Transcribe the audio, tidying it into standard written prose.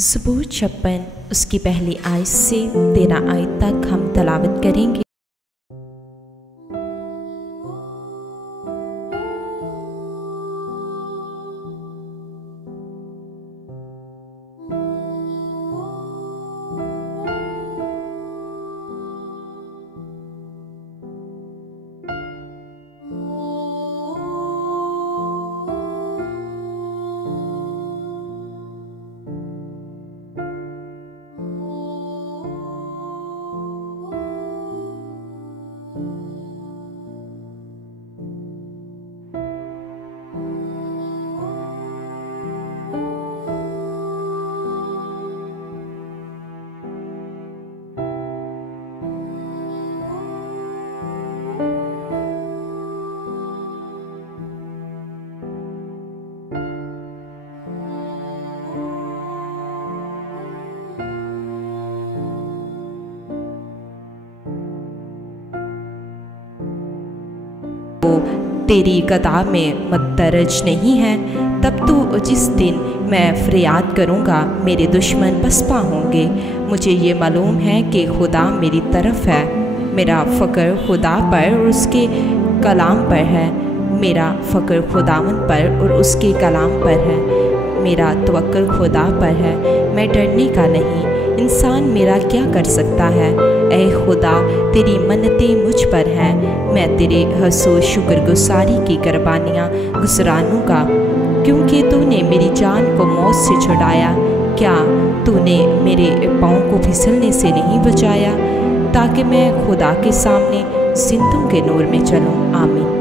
ज़बूर 56 उसकी पहली आयत से 13 आयत तक हम तलावत करेंगे। वो तेरी कताब में मद्दरज नहीं है, तब तो जिस दिन मैं फरियाद करूँगा मेरे दुश्मन पसपा होंगे। मुझे ये मालूम है कि खुदा मेरी तरफ है। मेरा फ़क्र खुदा पर और उसके कलाम पर है। मेरा फ़क्र खुदावंद पर और उसके कलाम पर है। मेरा तवक्कुल खुदा पर है, मैं डरने का नहीं। इंसान मेरा क्या कर सकता है? ऐ खुदा, तेरी मन्नतें मुझ पर हैं। मैं तेरे हसूर शुक्रगुजारी की कुर्बानियाँ गुज़रानूँगा, क्योंकि तूने मेरी जान को मौत से छुड़ाया। क्या तूने मेरे पाँव को फिसलने से नहीं बचाया, ताकि मैं खुदा के सामने जिंदों के नूर में चलूँ। आमीन।